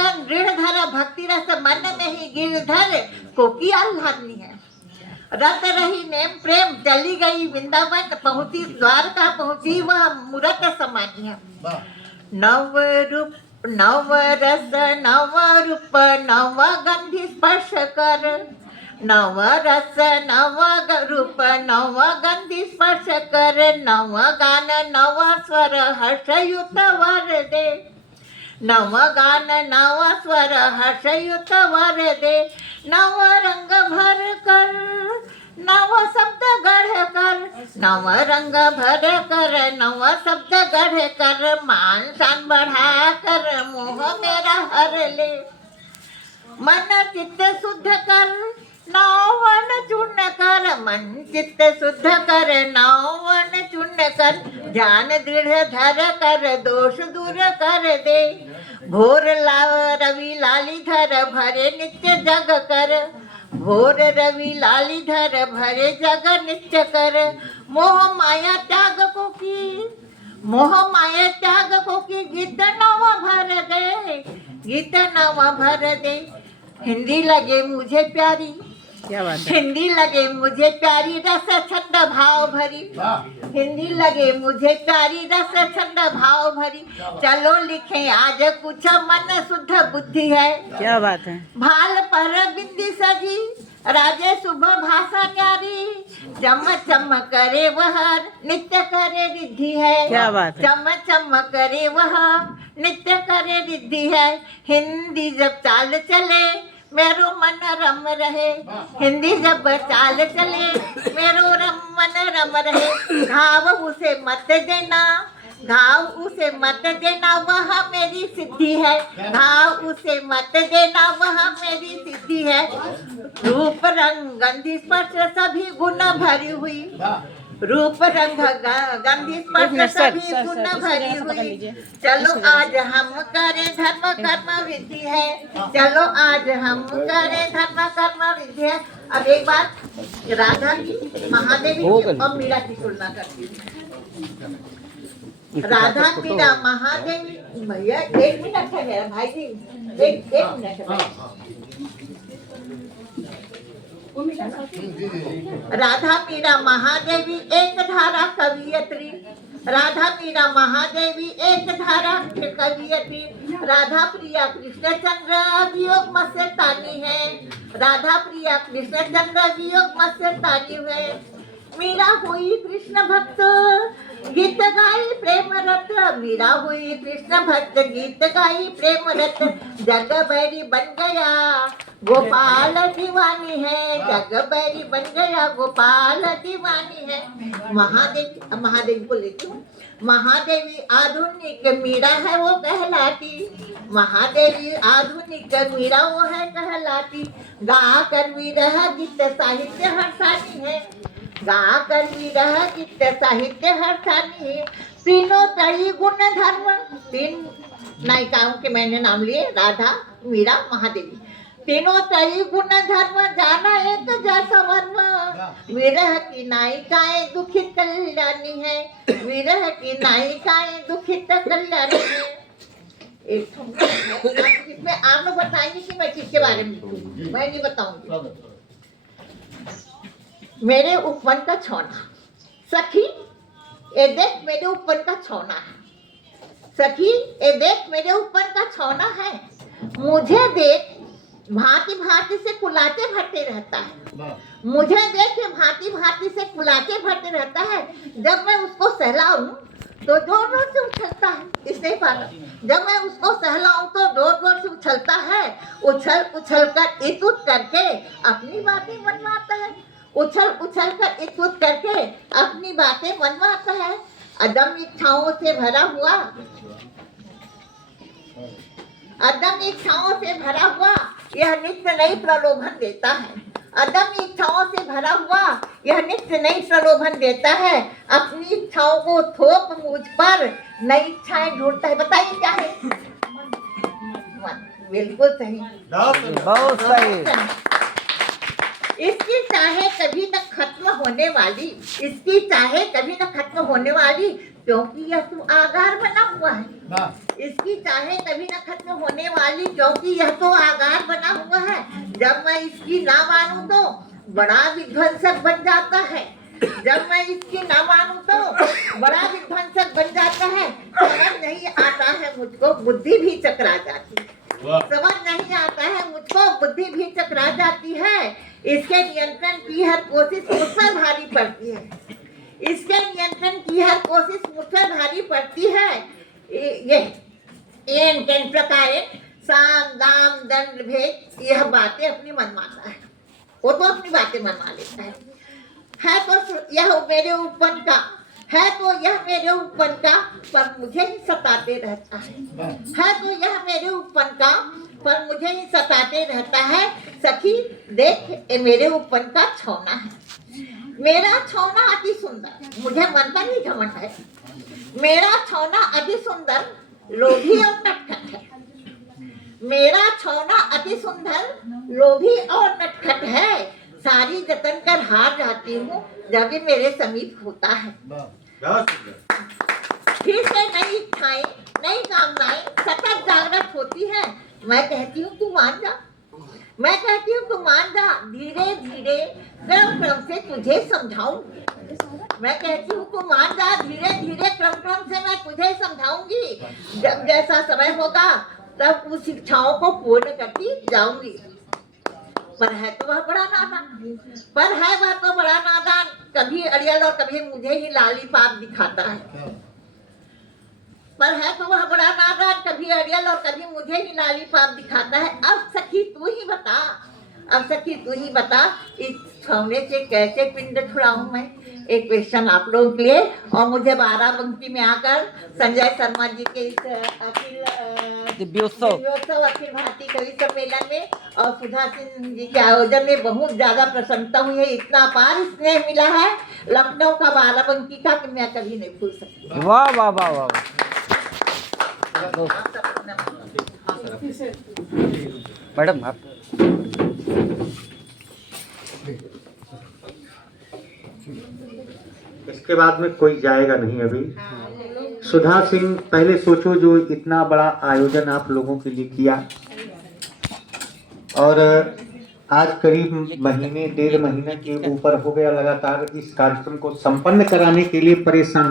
दृढ़ धर भक्ति रस मन में ही गिरधर को की आह्लादनी है। रत रही नेम प्रेम चली गई वृंदावन पहुंची द्वारका पहुंची वह मूरत समानी है। नव रूप नव रस नव रूप नव गंधि स्पर्श कर नव रस नव रूप नव गंधि स्पर्श कर नव गान नव स्वर हर्षयुत वर दे नव गान नव स्वर हर्षयुत वर दे नव रंग भर कर नव शब्द गढ़ कर नव रंग भर कर नव शब्द गढ़ कर मान शान बढ़ा कर मोह मेरा हर ले मन चित्त शुद्ध कर नौवन चूर्ण कर मन चित्त शुद्ध कर नौवन चूर्ण कर ध्यान दृढ़ धर कर दोष दूर कर दे भोर रवि लाली धर भरे नित्य जग कर भोर रवि लाली धर भरे जग नित्य कर मोह माया त्याग को की मोह माया त्याग को की गीत नव भर दे गीत नव भर दे। हिंदी लगे मुझे प्यारी क्या बात है। हिंदी लगे मुझे प्यारी रस छंद भाव भरी हिंदी लगे मुझे प्यारी रस छंद भाव भरी चलो लिखे आज कुछ मन शुद्ध बुद्धि है। क्या बात है। भाल पर बिंदी सजी राजे सुबह भाषा न्यारी चम चम करे वह नित्य करे रिद्धि है। क्या बात है। चम चम करे वह नित्य करे रिद्धि है। हिंदी जब चाल चले मेरो मन रम रहे हिंदी जब चाल चले मेरो मन रम रहे घाव उसे मत देना घाव उसे मत देना वह मेरी सिद्धि है घाव उसे मत देना वह मेरी सिद्धि है। रूप रंग गंधी स्पर्श सभी गुण भरी हुई रूप रंग गंधी स्पर्श सभी गुण भरी हुई चलो आज हम करें धर्म कर्म विधि है चलो आज हम करें धर्म कर्म विधि है। अब एक बार राधा की महादेवी की और मीरा की तुलना करती हूँ। राधा मीरा महादेवी भैया 1 मिनट है मेरा भाई जी एक मिनट है। राधा मीरा महादेवी एक धारा कवियत्री राधा मीरा महादेवी एक धारा कवियत्री राधा प्रिया कृष्ण चंद्र वियोग मस्तानी है राधा प्रिया कृष्ण चंद्र वियोग मस्तानी है। मीरा हुई कृष्ण भक्त गीत गाई प्रेम रत मीरा हुई कृष्ण भक्त गीत गाई प्रेम रत जग बैरी बन गया गोपाल दीवानी है जग बैरी बन गया गोपाल दीवानी है। महादेवी को लेती हूँ। महादेवी आधुनिक मीरा है वो कहलाती महादेवी आधुनिक मीरा वो है कहलाती गा कर विरह गीत साहित्य हर्षानी है गा कर विरह गीत साहित्य हर्षानी है। तीनों त्रयी गुण धर्म 3 नायिकाओं के मैंने नाम लिए राधा मीरा महादेवी तीनों त्रयी गुण धर्म जाना एक जैसा वर्म विरह की नायिकाएं दुखित कल्याणी है विरह की नायिकाएं दुखित कल्याणी है। एक इसमें आप लोग बताएंगे कि मैं किसके बारे में लिखूं मैं नहीं बताऊंगी। मेरे उपवन का छौना सखी ए देख मेरे उपवन का छौना है सखी ए देख मेरे उपवन का छौना है मुझे देख भांति भांति से कुलाते भरते रहता है मुझे देख के भांति भांति से कुलाते भरते रहता है जब मैं उसको सहलाऊं तो जोर जोर से उछलता है इसने पाला जब मैं उसको सहलाऊं तो जोर जोर से उछलता है उछल उछल कर इत उत करके अपनी बातें मनवाता है उछल उछल कर इत उत करके अपनी बातें मनवाता है। अदम इच्छाओं से भरा हुआ अदम इच्छाओं से भरा हुआ यह नित्य नई प्रलोभन देता है अदम इच्छाओं से भरा हुआ यह नित्य नई प्रलोभन देता है अपनी इच्छाओं को थोप मुझ पर नई इच्छाएं ढूंढता है। बताइए क्या है। बिल्कुल सही बहुत सही। इसकी चाहे कभी न खत्म होने वाली, इसकी चाहे कभी न खत्म होने वाली, क्योंकि यह तो आगार बना हुआ है। इसकी चाहे कभी न खत्म होने वाली, क्योंकि यह तो आगार बना हुआ है। जब मैं इसकी ना मानूं तो बड़ा विध्वंसक बन जाता है। जब मैं इसकी ना मानूं तो बड़ा विध्वंसक बन जाता है। समझ नहीं आता है मुझको, बुद्धि भी चकरा जाती है। समझ नहीं आता है मुझको, बुद्धि भी चकरा जाती है। इसके नियंत्रण की हर कोशिश मुझ पर भारी पड़ती है। इसके नियंत्रण की हर कोशिश मुझ पर भारी पड़ती है। ये इन प्रकार साम दाम दंड भेद, यह बातें अपनी मनमाता है। वो तो अपनी बातें मनवा लेता है तो यह मेरे ऊपर का है, तो यह मेरे ऊपर का पर मुझे ही सताते रहता है तो यह मेरे ऊपर का पर मुझे ही सताते रहता है। सखी देख, ये मेरे ऊपर का छौना है। मेरा छौना अति सुंदर, मुझे मन पर ही घमंड है। मेरा छौना अति सुंदर, लोभी और नटखट है। मेरा छौना अति सुंदर, लोभी और नटखट है। सारी जतन कर हार जाती हूँ जब ये मेरे समीप होता है। फिर से नई इच्छाएं, नई कामनाएं सतत जागृत होती है। मैं कहती हूँ तू मान जा, मैं कहती हूँ तू मान जा। धीरे धीरे क्रम क्रम से तुझे समझाऊंगी। मैं कहती हूँ तू मान जा, धीरे धीरे क्रम क्रम से मैं तुझे समझाऊंगी। जब जैसा समय होगा तब उस शिक्षाओं को पूर्ण करती जाऊंगी। पर है तो वह बड़ा नादान, पर है वह तो बड़ा नादान। कभी अड़ियल और कभी मुझे ही लाली पाप दिखाता है। पर है तो वह बड़ा नादान, कभी अड़ियल और कभी मुझे ही लाली पाप दिखाता है। अब सखी तू ही बता, अब सखी तू ही बता, इस छौने से कैसे पिंड छुड़ाऊं मैं। एक क्वेश्चन आप लोगों के लिए। और मुझे बाराबंकी में आकर संजय शर्मा जी के इस दिव्योत्सव अखिल भारतीय कवि सम्मेलन में और सुधा सिंह जी के आयोजन में बहुत ज्यादा प्रसन्नता हुई है। इतना अपार स्नेह मिला है लखनऊ का, बाराबंकी का, कि मैं कभी नहीं भूल सकती। वाह वाह वाह वाह। मैडम आप इसके बाद में कोई जाएगा नहीं अभी। सुधा सिंह, पहले सोचो जो इतना बड़ा आयोजन आप लोगों के लिए किया और आज करीब महीने 1.5 महीने के ऊपर हो गया लगातार इस कार्यक्रम को संपन्न कराने के लिए परेशान